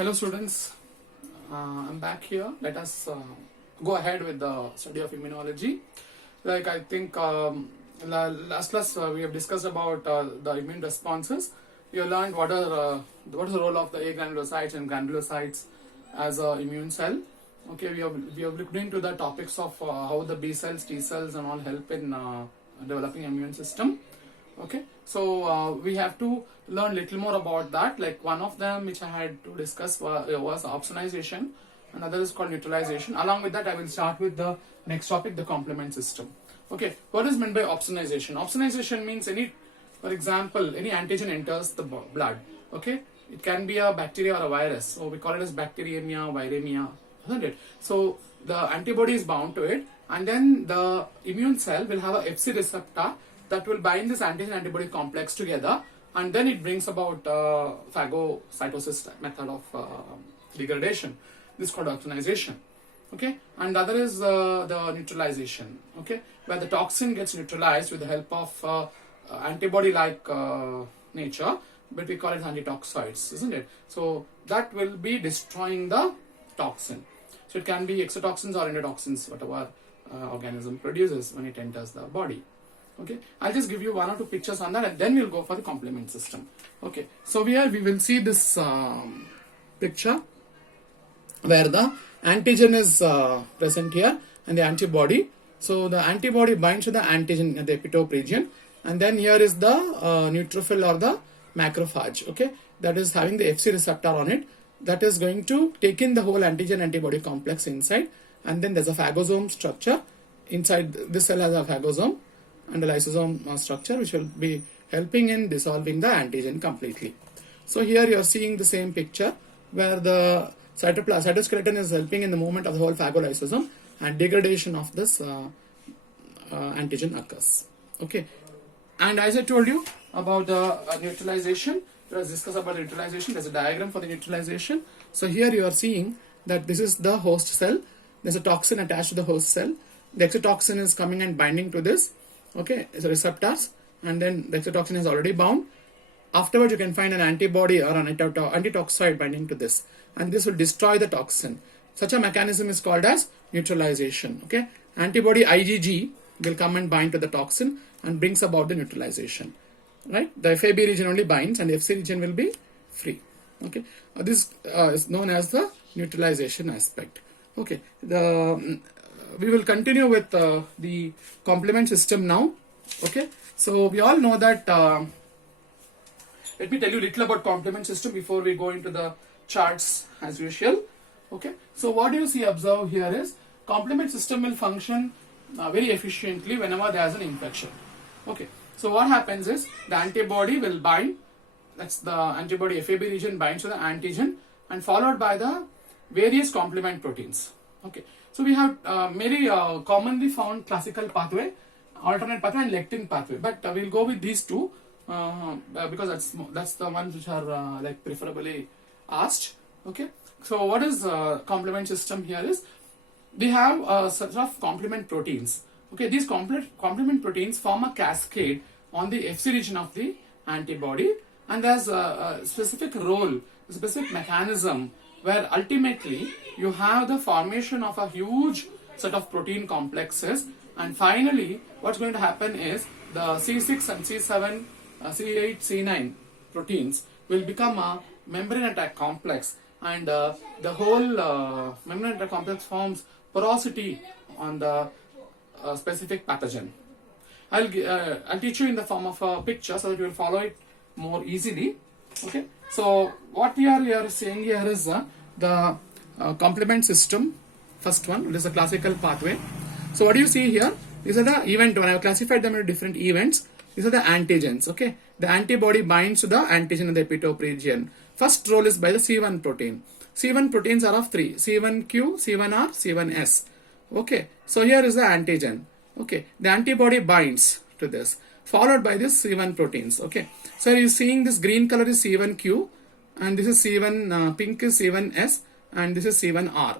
Hello students, I'm back here. Let us go ahead with the study of immunology. Like I think last class we have discussed about the immune responses. You learned what is the role of the agranulocytes and granulocytes as an immune cell. Okay, we have looked into the topics of how the B cells, T cells, and all help in developing immune system. Okay, so we have to learn little more about that. Like one of them which I had to discuss was opsonization, another is called neutralization. Along with that, I will start with the next topic, the complement system. Okay, what is meant by opsonization? Opsonization means for example, any antigen enters the blood. Okay, it can be a bacteria or a virus. So we call it as bacteremia, viremia, isn't it? So the antibody is bound to it, and then the immune cell will have a Fc receptor that will bind this antigen antibody complex together, and then it brings about phagocytosis method of degradation. This is called opsonization. Okay, and the other is the neutralization. Okay, where the toxin gets neutralized with the help of antibody-like nature, but we call it antitoxoids, isn't it? So that will be destroying the toxin. So it can be exotoxins or endotoxins, whatever organism produces when it enters the body. Okay, I'll just give you one or two pictures on that, and then we'll go for the complement system. Okay, so here we will see this picture where the antigen is present here and the antibody. So the antibody binds to the antigen at the epitope region, and then here is the neutrophil or the macrophage. Okay, that is having the Fc receptor on it. That is going to take in the whole antigen antibody complex inside, and then there's a phagosome structure inside. This cell has a phagosome and a lysosome structure which will be helping in dissolving the antigen completely. So here you are seeing the same picture where the cytoskeleton is helping in the movement of the whole phagolysosome, and degradation of this antigen occurs. Okay, and as I told you about the neutralization, let us discuss about neutralization. There's a diagram for the neutralization. So here you are seeing that this is the host cell. There's a toxin attached to the host cell. The exotoxin is coming and binding to this. Okay, it's receptors, and then the exotoxin is already bound. Afterwards, you can find an antibody or an antitoxoid binding to this, and this will destroy the toxin. Such a mechanism is called as neutralization. Okay, antibody IgG will come and bind to the toxin and brings about the neutralization. Right, the FAB region only binds, and the FC region will be free. Okay, this is known as the neutralization aspect. Okay, we will continue with the complement system now. Okay, so we all know that. Let me tell you a little about complement system before we go into the charts as usual. Okay, so what you see observe here is complement system will function very efficiently whenever there is an infection. Okay, so what happens is the antibody will bind. That's the antibody FAB region binds to the antigen, and followed by the various complement proteins. Okay, so we have very commonly found classical pathway, alternate pathway, and lectin pathway, but we'll go with these two because that's the ones which are like preferably asked. Okay, so what is complement system here is we have a set of complement proteins. Okay, these complement proteins form a cascade on the Fc region of the antibody, and there's a specific role, a specific mechanism where ultimately you have the formation of a huge set of protein complexes, and finally what's going to happen is the C6 and C7, C8, C9 proteins will become a membrane attack complex, and the whole membrane attack complex forms porosity on the specific pathogen. I'll teach you in the form of a picture so that you will follow it more easily. Okay, so what we are here saying here is the complement system. First one, it is a classical pathway. So what do you see here? These are the event one. I have classified them into different events. These are the antigens. Okay, the antibody binds to the antigen in the epitope region. First role is by the C1 protein. C1 proteins are of three: C1q, C1r, C1s. Okay, so here is the antigen. Okay, the antibody binds to this, followed by this C1 proteins. Okay, so you're seeing this green color is C1q, and this is C1, pink is C1s, and this is C1r.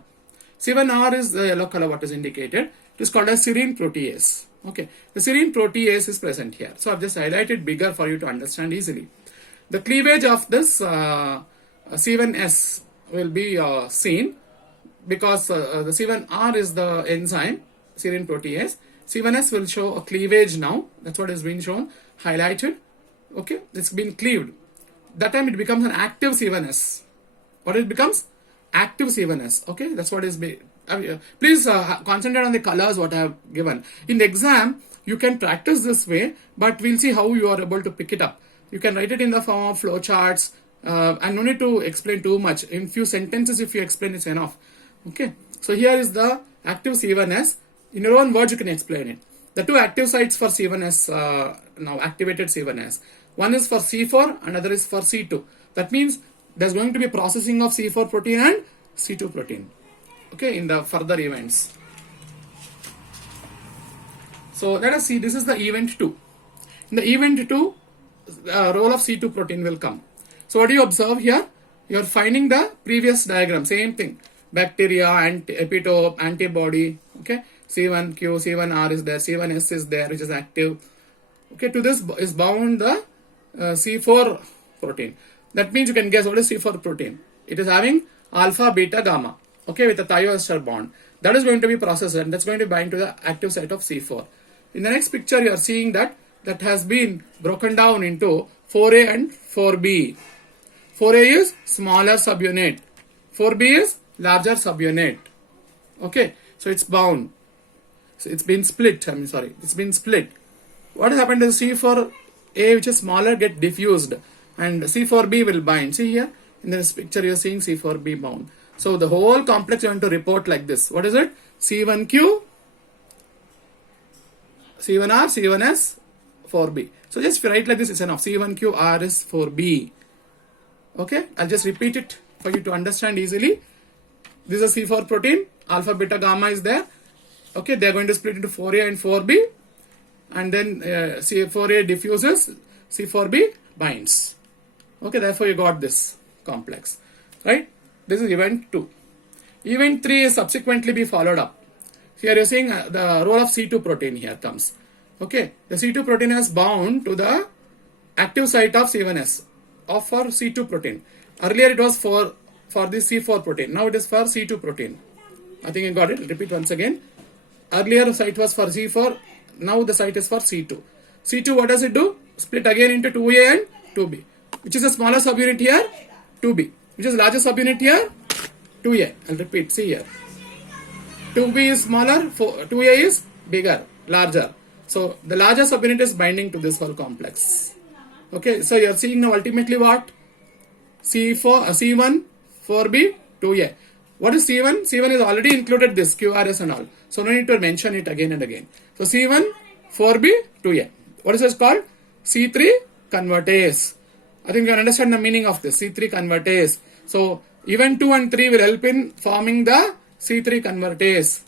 C1r is the yellow color what is indicated. It is called as serine protease. Okay, the serine protease is present here. So I've just highlighted bigger for you to understand easily. The cleavage of this C1s will be seen, because the C1R is the enzyme, serine protease. C1S will show a cleavage now. That's what is being shown, highlighted. Okay, it's been cleaved. That time it becomes an active C1S. What it becomes? Active C1S. Okay, that's what is please concentrate on the colors what I have given. In the exam, you can practice this way, but we'll see how you are able to pick it up. You can write it in the form of flowcharts, and no need to explain too much. In few sentences, if you explain, it's enough. Okay, so here is the active C1S. In your own words, you can explain it. The two active sites for C1S, now activated C1S. One is for C4, another is for C2. That means there's going to be processing of C4 protein and C2 protein. Okay, in the further events. So let us see, this is the event 2. In the event 2, role of C2 protein will come. So what do you observe here? You are finding the previous diagram, same thing. Bacteria, epitope, antibody, okay. C1Q, C1R is there, C1S is there, which is active. Okay, to this is bound the C4 protein. That means you can guess what is C4 protein. It is having alpha, beta, gamma, okay, with a thioester bond. That is going to be processed and that's going to bind to the active site of C4. In the next picture, you are seeing that has been broken down into 4A and 4B. 4A is smaller subunit. 4B is larger subunit. Okay, so it's bound. So it's been split. It's been split. What has happened is C4A, which is smaller, get diffused, and C4B will bind. See here in this picture, you are seeing C4B bound. So the whole complex you want to report like this. What is it? C1Q, C1R, C1S, 4B. So just write like this, it's enough. C1Q, R is 4B. Okay, I'll just repeat it for you to understand easily. This is a C4 protein, alpha, beta, gamma is there. Okay, they are going to split into 4A and 4B, and then C4A diffuses, C4B binds. Okay, therefore you got this complex, right? This is event 2. Event 3 is subsequently be followed up. Here you are seeing the role of C2 protein here comes. Okay, the C2 protein has bound to the active site of C1S or for C2 protein. Earlier it was for the C4 protein. Now it is for C2 protein. I think you got it. I'll repeat once again. Earlier site was for C4. Now the site is for C2. C2, what does it do? Split again into 2A and 2B. Which is a smaller subunit here? 2B. Which is larger subunit here? 2A. I'll repeat. See here. 2B is smaller. 2A is bigger, larger. So the larger subunit is binding to this whole complex. Okay. So you are seeing now ultimately what? C1, 4B, 2A. What is C1? C1 is already included this QRS and all. So no need to mention it again and again. So C1, 4B, 2A. What is this called? C3 convertase. I think you can understand the meaning of this. C3 convertase. So event 2 and 3 will help in forming the C3 convertase.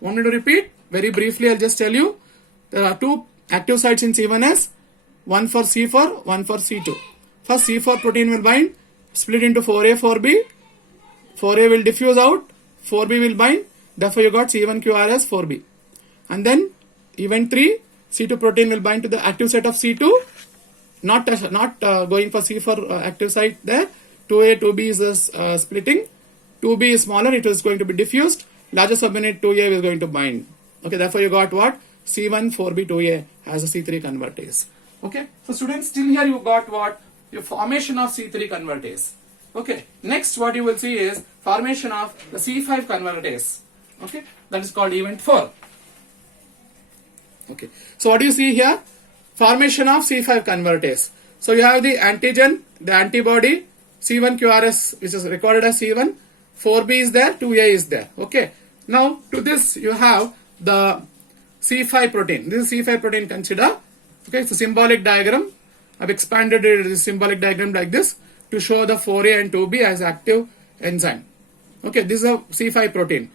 Want me to repeat? Very briefly, I'll just tell you. There are two active sites in C1S. One for C4, one for C2. First C4 protein will bind, split into 4A, 4B. 4A will diffuse out, 4B will bind. Therefore, you got C1QRS 4B. And then event 3, C2 protein will bind to the active site of C2. Not going for C4 active site there. 2A, 2B is splitting. 2B is smaller, it is going to be diffused. Larger subunit 2A is going to bind. Okay, therefore you got what? C1, 4B, 2A has a C3 convertase. Okay, so students, still here you got what? Your formation of C3 convertase. Okay, next what you will see is formation of the C5 convertase. Okay, that is called event 4. Okay, so what do you see here? Formation of C5 convertase. So you have the antigen, the antibody, C1QRS, which is recorded as C1, 4B is there, 2A is there. Okay, now to this you have the C5 protein. This is C5 protein, consider. Okay, it's a symbolic diagram. I've expanded it, this symbolic diagram like this to show the 4A and 2B as active enzyme. Okay, this is a C5 protein.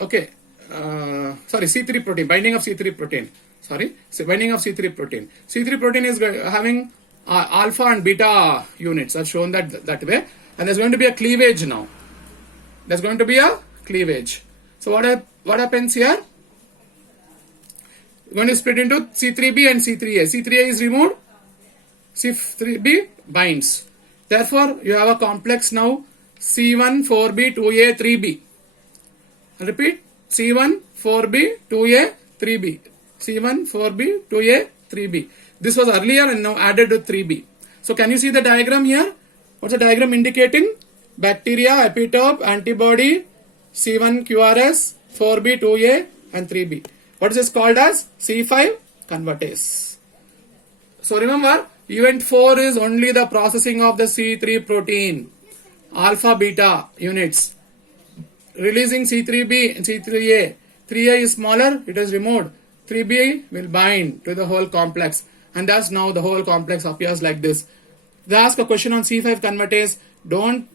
Okay, sorry, C3 protein, binding of C3 protein. Sorry, so binding of C3 protein. C3 protein is having alpha and beta units. I've shown that way. And there's going to be a cleavage now. There's going to be a cleavage. So what happens here? You're going to split into C3b and C3a. C3a is removed. C3b binds. Therefore, you have a complex now C1 4B 2A 3B. Repeat, C1 4B 2A 3B. C1 4B 2A 3B. This was earlier and now added with 3B. So can you see the diagram here? What's the diagram indicating? Bacteria, epitope, antibody, C1 QRS, 4B 2A and 3B. What is this called as? C5 convertase. So remember, event 4 is only the processing of the C3 protein, alpha beta units, releasing C3b and C3a. 3a is smaller, it is removed. 3b will bind to the whole complex, and thus now the whole complex appears like this. They ask a question on C5 convertase, don't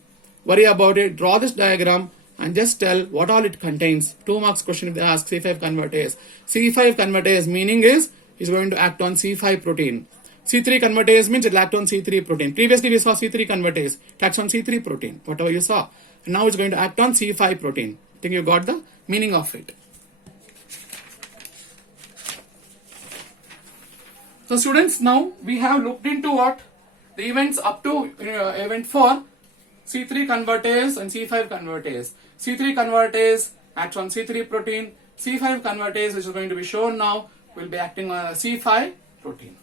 worry about it, draw this diagram and just tell what all it contains. 2 marks question if they ask C5 convertase. C5 convertase meaning is going to act on C5 protein. C3 convertase means it will act on C3 protein. Previously we saw C3 convertase, it acts on C3 protein, whatever you saw. And now it's going to act on C5 protein. I think you got the meaning of it. So students, now we have looked into what? The events up to event 4, C3 convertase and C5 convertase. C3 convertase acts on C3 protein. C5 convertase, which is going to be shown now, will be acting on a C5 protein.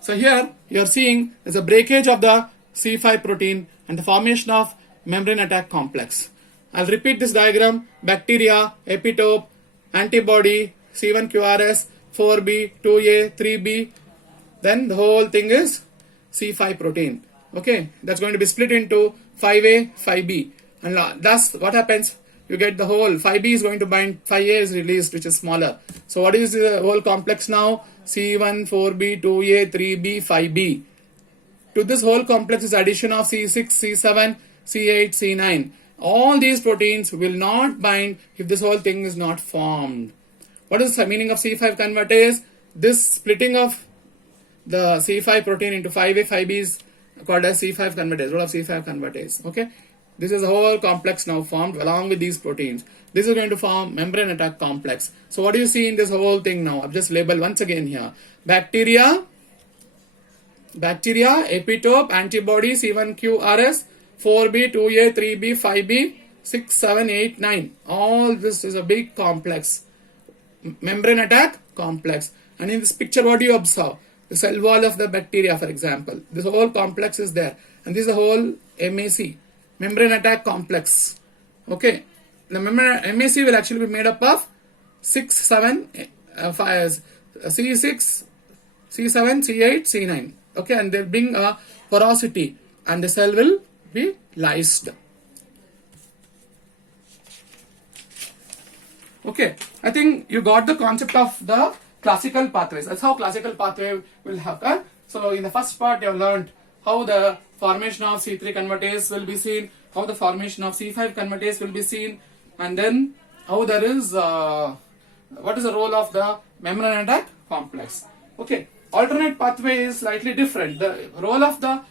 So here you are seeing there's a breakage of the C5 protein and the formation of membrane attack complex. I'll repeat this diagram: bacteria, epitope, antibody, C1 QRS, 4B, 2A, 3B. Then the whole thing is C5 protein. Okay, that's going to be split into 5A, 5B, and thus what happens? You get the whole 5B is going to bind, 5A is released, which is smaller. So what is the whole complex now? C1, 4B, 2A, 3B, 5B. To this whole complex is addition of C6, C7, C8, C9. All these proteins will not bind if this whole thing is not formed. What is the meaning of C5 convertase? This splitting of the C5 protein into 5A, 5B is called as C5 convertase, role of C5 convertase. Okay, this is a whole complex now formed along with these proteins. This is going to form membrane attack complex. So what do you see in this whole thing now? I've just labeled once again here: bacteria, epitope, antibody, C1QRS, 4B, 2A, 3B, 5B, 6, 7, 8, 9. All this is a big complex, membrane attack complex. And in this picture, what do you observe? The cell wall of the bacteria, for example. This whole complex is there. And this is a whole MAC, membrane attack complex. Okay. The MAC will actually be made up of 6, 7, 5, C6, C7, C8, C9. Okay. And they bring a porosity and the cell will be lysed. Okay. I think you got the concept of the classical pathways. That's how classical pathway will occur. So in the first part you have learned how the formation of C3 convertase will be seen, how the formation of C5 convertase will be seen, and then how there is what is the role of the membrane attack complex. Okay, alternate pathway is slightly different. The role of the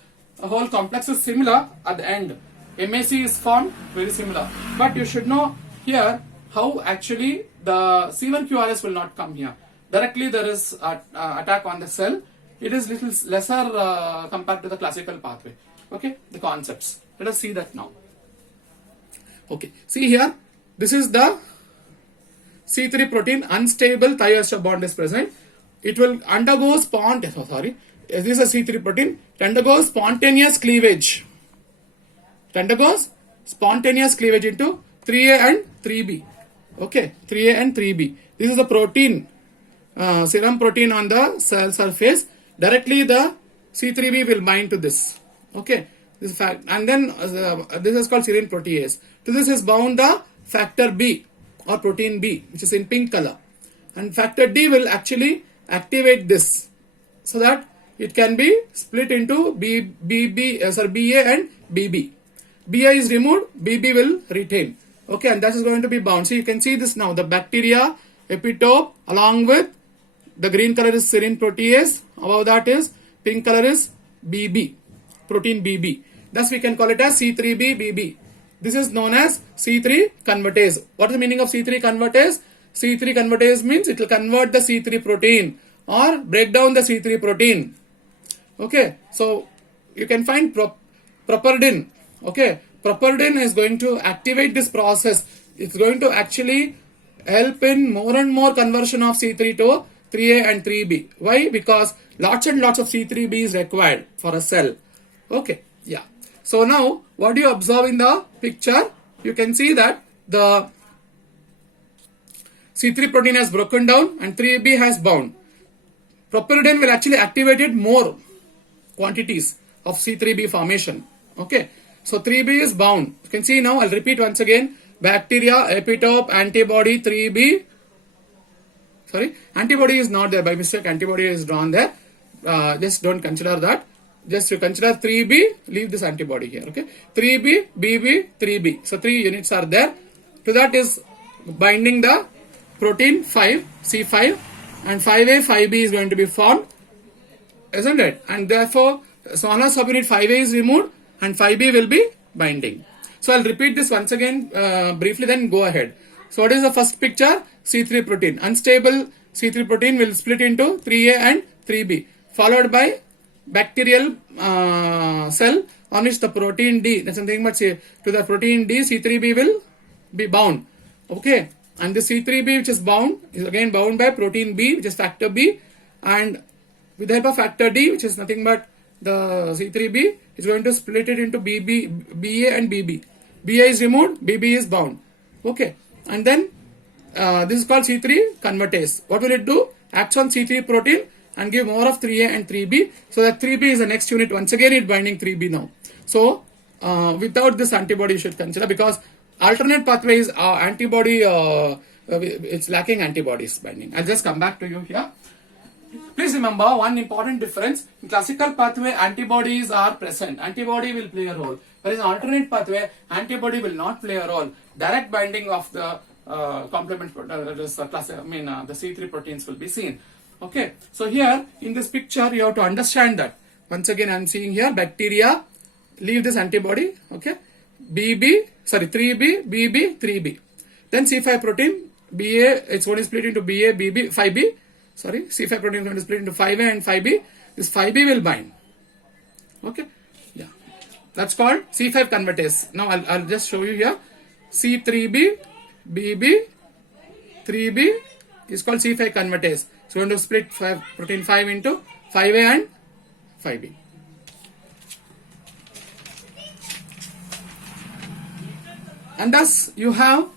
whole complex is similar at the end. MAC is formed, very similar, but you should know here how actually the C1 QRS will not come here. Directly there is attack on the cell. It is little lesser compared to the classical pathway. Okay, the concepts. Let us see that now. Okay, see here, this is the C3 protein, unstable thioester bond is present. It will undergo this is a C3 protein. It undergoes spontaneous cleavage. It undergoes spontaneous cleavage into 3A and 3B. Okay, 3A and 3B. This is the protein, serum protein on the cell surface. Directly the C3b will bind to this. Okay, this is fact, and then this is called serine protease. To this is bound the factor B or protein B, which is in pink color, and factor D will actually activate this so that it can be split into BA and BB. BA is removed, BB will retain. Okay, and that is going to be bound. So you can see this now. The bacteria epitope along with the green color is serine protease. Above that is pink color is BB, protein BB. Thus we can call it as C3b BB. This is known as C3 convertase. What is the meaning of C3 convertase? C3 convertase means it will convert the C3 protein or break down the C3 protein. Okay, so you can find properdin Okay, properdin is going to activate this process. It's going to actually help in more and more conversion of C3 to 3A and 3B. Why? Because lots and lots of C3B is required for a cell. Okay, yeah. So now, what do you observe in the picture? You can see that the C3 protein has broken down and 3B has bound. Properdin will actually activate it more quantities of C3B formation. Okay, so 3B is bound. You can see now, I'll repeat once again. Bacteria, epitope, antibody, 3B. Sorry, antibody is not there. By mistake, antibody is drawn there. Just don't consider that. Just you consider 3B, leave this antibody here. Okay, 3B, BB, 3B. So 3 units are there. To that is binding the protein 5, C5, and 5A, 5B is going to be formed, isn't it? And therefore, smaller subunit 5A is removed and 5B will be binding. So I'll repeat this once again briefly, then go ahead. So what is the first picture? C3 protein. Unstable C3 protein will split into 3A and 3B, followed by bacterial cell on which the protein D, that's something but say to the protein D, C3B will be bound. Okay, and the C3B which is bound is again bound by protein B, which is factor B, and with the help of factor D, which is nothing but the C3B, is going to split it into BB, BA and BB. BA is removed, BB is bound. Okay, and then this is called C3 convertase. What will it do? Acts on C3 protein and give more of 3A and 3B. So that 3B is the next unit. Once again, it binding 3B now. So without this antibody, you should consider, because alternate pathway is antibody. It's lacking antibodies binding. I'll just come back to you here. Please remember one important difference. In classical pathway, antibodies are present. Antibody will play a role. Whereas in alternate pathway, antibody will not play a role. Direct binding of the complement, the C3 proteins will be seen. Okay. So here in this picture, you have to understand that. Once again, I am seeing here bacteria. Leave this antibody. Okay. 3B, BB, 3B. Then C5 protein, BA, it's going to split into BA, BB, 5B. Sorry, C5 protein is going to split into 5A and 5B. This 5B will bind. Okay, yeah. That's called C5 convertase. Now I'll just show you here. C3B, BB, 3B is called C5 convertase. So we're going to split protein 5 into 5A and 5B. And thus you have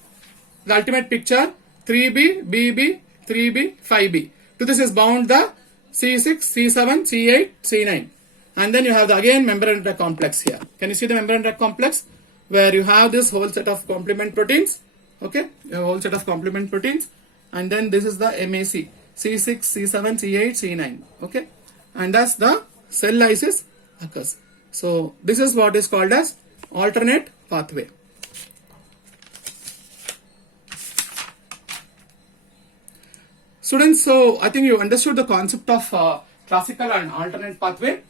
the ultimate picture: 3B, BB, 3B, 5B. To this is bound the C6, C7, C8, C9. And then you have the again membrane attack complex here. Can you see the membrane attack complex? Where you have this whole set of complement proteins. Okay, a whole set of complement proteins. And then this is the MAC. C6, C7, C8, C9. Okay, and thus the cell lysis occurs. So this is what is called as alternate pathway. Students, so I think you understood the concept of classical and alternate pathway,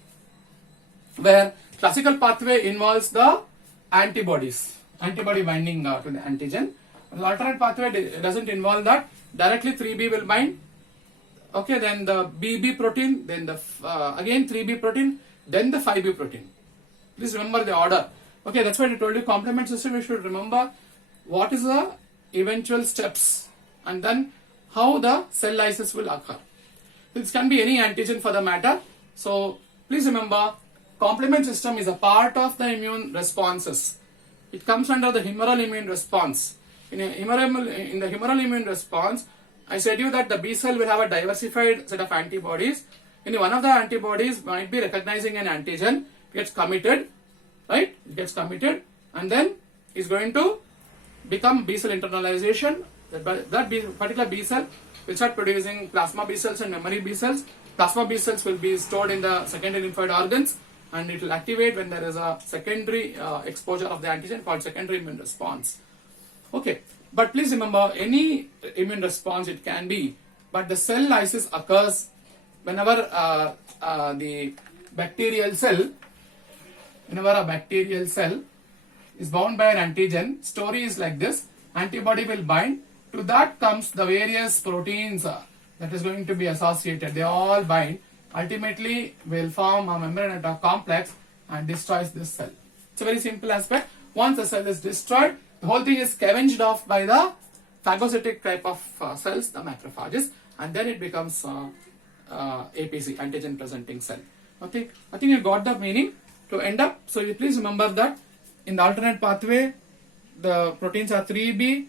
where classical pathway involves the antibodies, antibody binding to the antigen. The alternate pathway doesn't involve that. Directly 3B will bind. Okay, then the BB protein, then the again 3B protein, then the 5B protein. Please remember the order. Okay, that's why I told you complement system. You should remember what is the eventual steps and then how the cell lysis will occur. This can be any antigen for the matter. So please remember, complement system is a part of the immune responses. It comes under the humoral immune response. In the humoral immune response, I said you that the B cell will have a diversified set of antibodies. And one of the antibodies might be recognizing an antigen, gets committed, right? It gets committed, and then is going to become B cell internalization. That particular B cell will start producing plasma B cells and memory B cells. Plasma B cells will be stored in the secondary lymphoid organs, and it will activate when there is a secondary exposure of the antigen called secondary immune response. Okay, but please remember, any immune response it can be, but the cell lysis occurs whenever the bacterial cell, whenever a bacterial cell is bound by an antigen. Story is like this: antibody will bind. To that comes the various proteins that is going to be associated. They all bind. Ultimately will form a membrane attack complex and destroys this cell. It's a very simple aspect. Once the cell is destroyed, the whole thing is scavenged off by the phagocytic type of cells, the macrophages, and then it becomes APC, antigen presenting cell. Okay, I think you got the meaning to end up. So you please remember that in the alternate pathway, the proteins are 3B,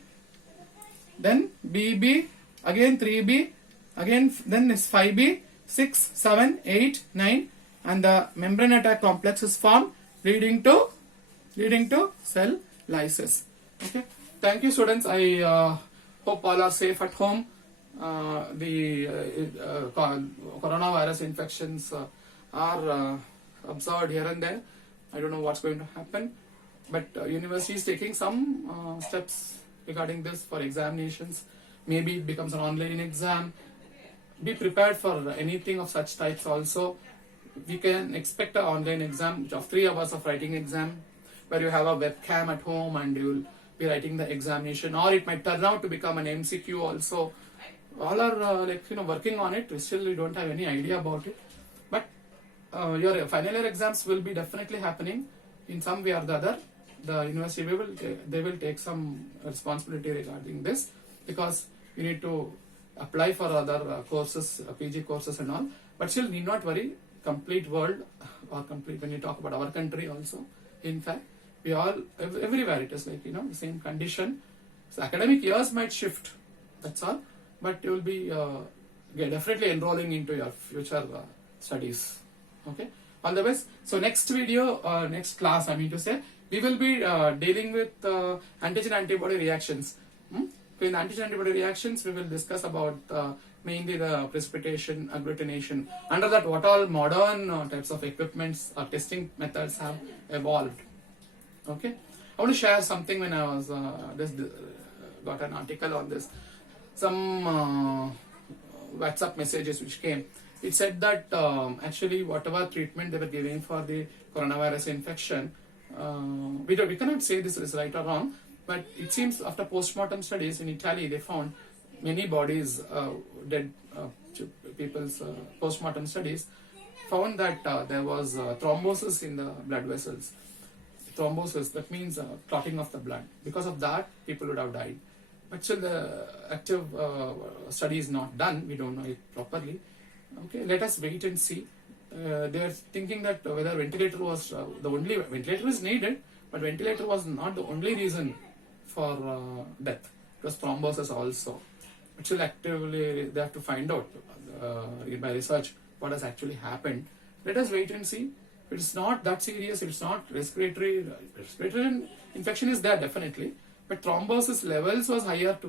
then BB, again 3B, again then is 5B, 6, 7, 8, 9, and the membrane attack complex is formed, leading to cell lysis. Okay, thank you, students. I hope all are safe at home. The coronavirus infections are observed here and there. I don't know what's going to happen, but university is taking some steps regarding this for examinations. Maybe it becomes an online exam. Be prepared for anything of such types also. We can expect an online exam of 3 hours of writing exam, where you have a webcam at home and you will be writing the examination, or it might turn out to become an MCQ also. All are working on it. We don't have any idea about it, but your final year exams will be definitely happening in some way or the other. The university they will take some responsibility regarding this, because you need to apply for other courses, PG courses and all. But still, need not worry. Complete world, or complete, when you talk about our country also, in fact, we all everywhere it is like the same condition. So academic years might shift. That's all. But you will be definitely enrolling into your future studies. Okay, all the best. So next video, next class, I mean to say, we will be dealing with antigen antibody reactions. In antigen antibody reactions, we will discuss about mainly the precipitation, agglutination. Under that, what all modern types of equipments or testing methods have evolved. Okay, I want to share something. When I was got an article on this, some WhatsApp messages which came. It said that actually whatever treatment they were giving for the coronavirus infection, we cannot say this is right or wrong, but it seems after post-mortem studies in Italy, they found many bodies, dead people's post-mortem studies found that there was thrombosis in the blood vessels. Thrombosis, that means clotting of the blood. Because of that, people would have died. But still, the active study is not done. We don't know it properly. Okay, let us wait and see. They are thinking that whether ventilator was the only ventilator is needed, but ventilator was not the only reason for death. It was thrombosis also. But still, actively they have to find out by research what has actually happened. Let us wait and see. If it's not that serious, if it's not respiratory infection is there definitely, but thrombosis levels was higher to